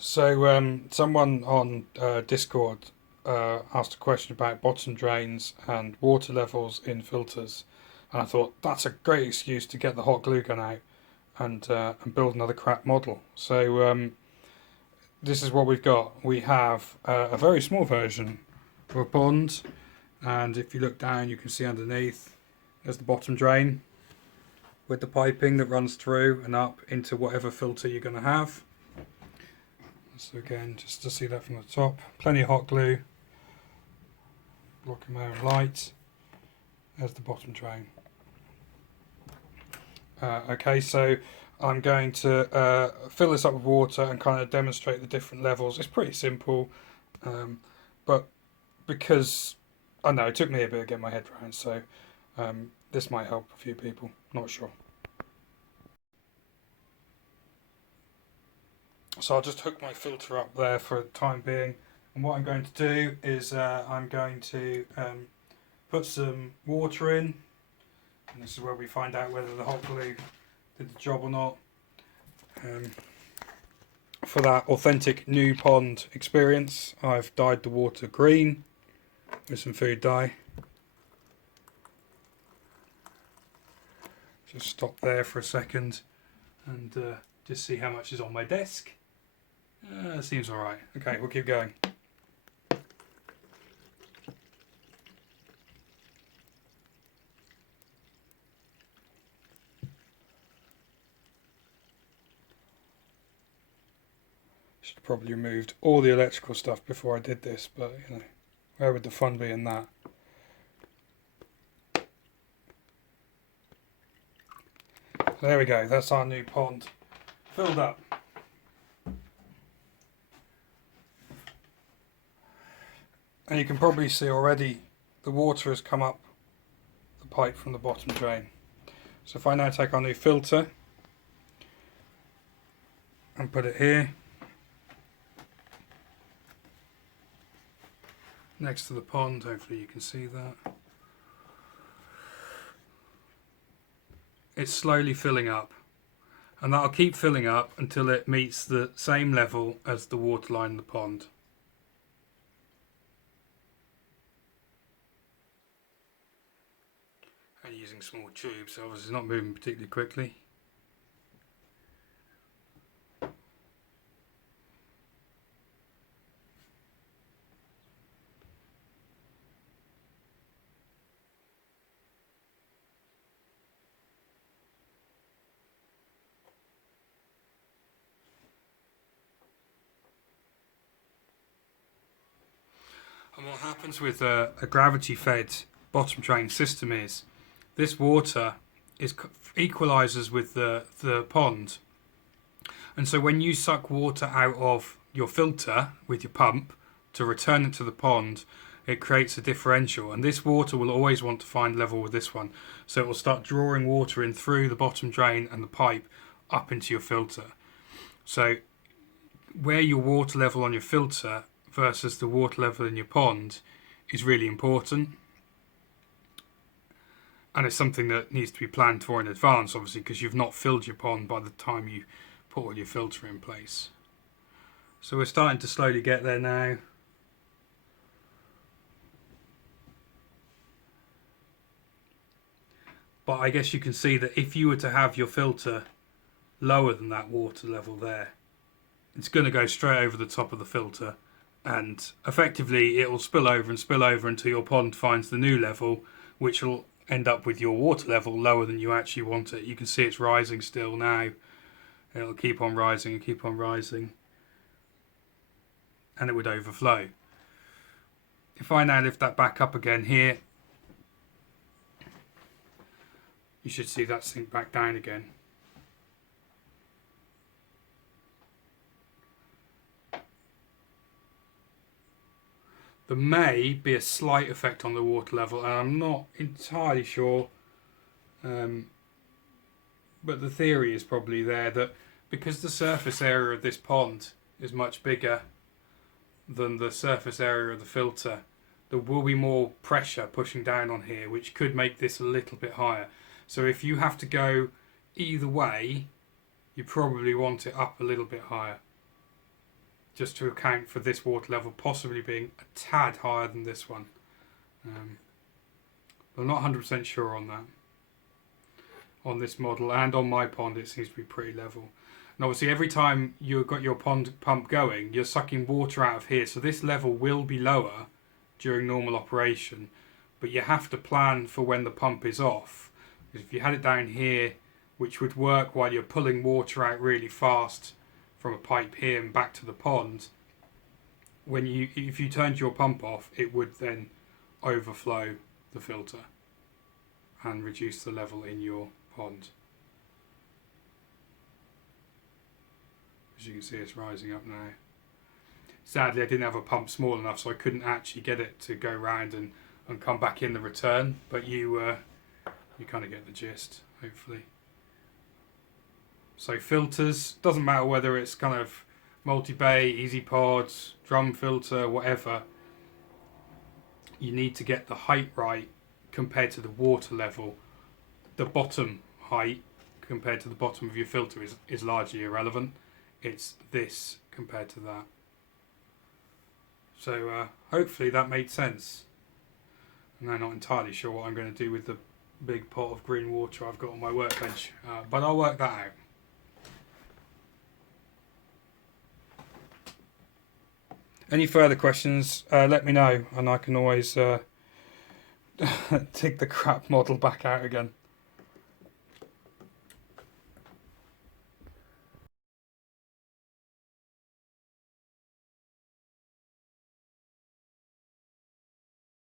So, someone on Discord asked a question about bottom drains and water levels in filters, and I thought that's a great excuse to get the hot glue gun out and build another crap model. So, this is what we've got. We have a very small version of a pond, and if you look down, you can see underneath there's the bottom drain with the piping that runs through and up into whatever filter you're going to have. So again, just to see that from the top, plenty of hot glue, blocking my own light. There's the bottom drain. Okay, so I'm going to fill this up with water and kind of demonstrate the different levels. It's pretty simple, but because I know it took me a bit to get my head around, so this might help a few people. Not sure. So I'll just hook my filter up there for the time being. And what I'm going to do is I'm going to put some water in. And this is where we find out whether the hot glue did the job or not. For that authentic new pond experience, I've dyed the water green with some food dye. Just stop there for a second and just see how much is on my desk. Seems alright. Okay, we'll keep going. Should have probably removed all the electrical stuff before I did this, but you know, where would the fun be in that? There we go, that's our new pond filled up. And you can probably see already the water has come up the pipe from the bottom drain. So if I now take our new filter and put it here next to the pond, hopefully you can see that. It's slowly filling up, and that'll keep filling up until it meets the same level as the water line in the pond. And using small tubes, so obviously it's not moving particularly quickly. And what happens with a gravity fed bottom drain system is this water equalizes with the pond, and so when you suck water out of your filter with your pump to return it to the pond, it creates a differential, and this water will always want to find level with this one, so it will start drawing water in through the bottom drain and the pipe up into your filter. So where your water level on your filter versus the water level in your pond is really important, and it's something that needs to be planned for in advance, obviously, because you've not filled your pond by the time you put all your filter in place. So we're starting to slowly get there now. But I guess you can see that if you were to have your filter lower than that water level there, it's going to go straight over the top of the filter, and effectively it will spill over until your pond finds the new level, which will end up with your water level lower than you actually want it. You can see it's rising still now. It'll keep on rising and keep on rising, and it would overflow. If I now lift that back up again here, you should see that sink back down again. There may be a slight effect on the water level, and I'm not entirely sure, but the theory is probably there that because the surface area of this pond is much bigger than the surface area of the filter, there will be more pressure pushing down on here, which could make this a little bit higher. So if you have to go either way, you probably want it up a little bit higher. just to account for this water level possibly being a tad higher than this one. I'm not 100% sure on that. On this model and on my pond it seems to be pretty level. And obviously every time you've got your pond pump going, you're sucking water out of here, so this level will be lower during normal operation, but you have to plan for when the pump is off. Because if you had it down here, which would work while you're pulling water out really fast from a pipe here and back to the pond, if you turned your pump off, it would then overflow the filter and reduce the level in your pond. As you can see, it's rising up now. Sadly, I didn't have a pump small enough, so I couldn't actually get it to go round and come back in the return, but you kind of get the gist, hopefully. So filters, doesn't matter whether it's kind of multi-bay, easy pods, drum filter, whatever, you need to get the height right compared to the water level. The bottom height compared to the bottom of your filter is largely irrelevant. It's this compared to that. So hopefully that made sense. And I'm not entirely sure what I'm going to do with the big pot of green water I've got on my workbench, but I'll work that out. Any further questions, let me know, and I can always dig the crap model back out again.